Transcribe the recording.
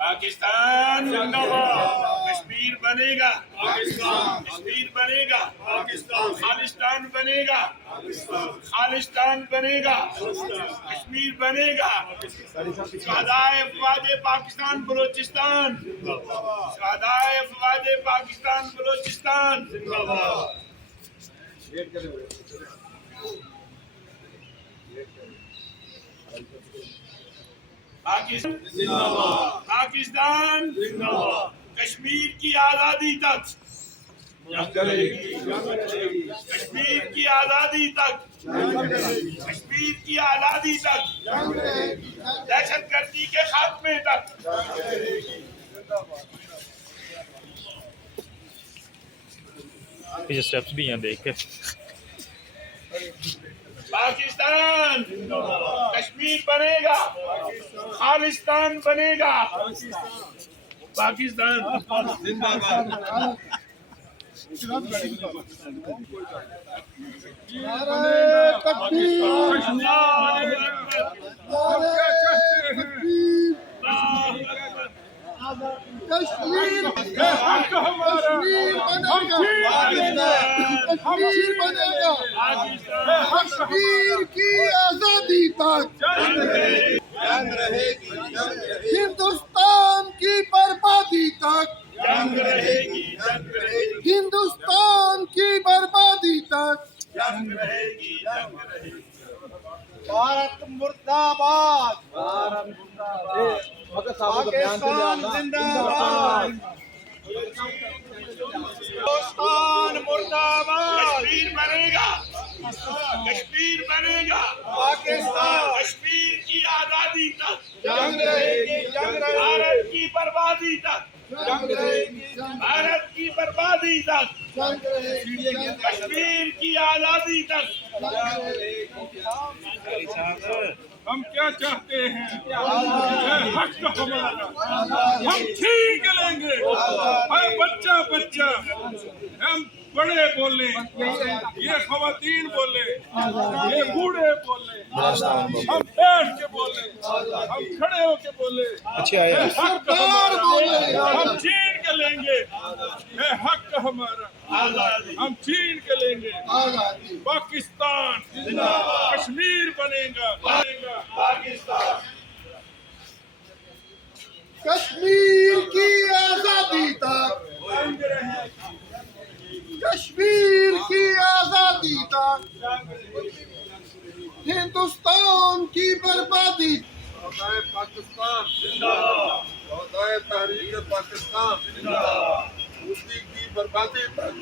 पाकिस्तान जिंदाबाद। कश्मीर बनेगा पाकिस्तान, कश्मीर बनेगा पाकिस्तान, खालिस्तान बनेगा खालिस्तान बनेगा, कश्मीर बनेगा। शहदाए अफवाज पाकिस्तान बलोचिस्तान, शहदाए अफवाज पाकिस्तान बलोचिस्तान जिंदाबाद। पाकिस्तान जिंदाबाद, पाकिस्तान जिंदाबाद। कश्मीर की आजादी तक कश्मीर की आजादी तक कश्मीर की आजादी तक, दहशतगर्दी के खात्मे तक। ये स्टेप्स भी हैं देख के। पाकिस्तान कश्मीर बनेगा, खालिस्तान बनेगा, पाकिस्तान जिंदाबाद। कश्मीर बनेगा, कश्मीर की आजादी तक जंग रहेगी, हिंदुस्तान की बर्बादी तक जंग रहेगी, जंग रहेगी, हिंदुस्तान की बर्बादी तक जंग रहेगी, जंग रहेगी। भारत मुर्दाबाद, पाकिस्तान जिंदाबाद, हिंदुस्तान मुर्दाबाद। कश्मीर बनेगा, कश्मीर बनेगा, पाकिस्तान कश्मीर की आजादी तक जंग रहेगी, जंग रहेगी, भारत की बर्बादी तक, जंग रहेगी, भारत की बर्बादी तक, जंग रहेगी, कश्मीर की आजादी तक। हम क्या चाहते हैं? हक हमारा, हम छीन के लेंगे। हर बच्चा बच्चा, हम बड़े बोले, ये खवातीन बोले, ये बूढ़े बोले, हम बैठ के बोले, हम खड़े होके बोले, हक हमारा, हम छीन के लेंगे। है हक हमारा, हम छीन के लेंगे। पाकिस्तान कश्मीर बनेगा, बनेगा पाकिस्तान कश्मीर की आजादी तक, कश्मीर की आजादी तक, हिंदुस्तान की बर्बादी। पाकिस्तान तहरीक पाकिस्तान उसी की बर्बादी तक।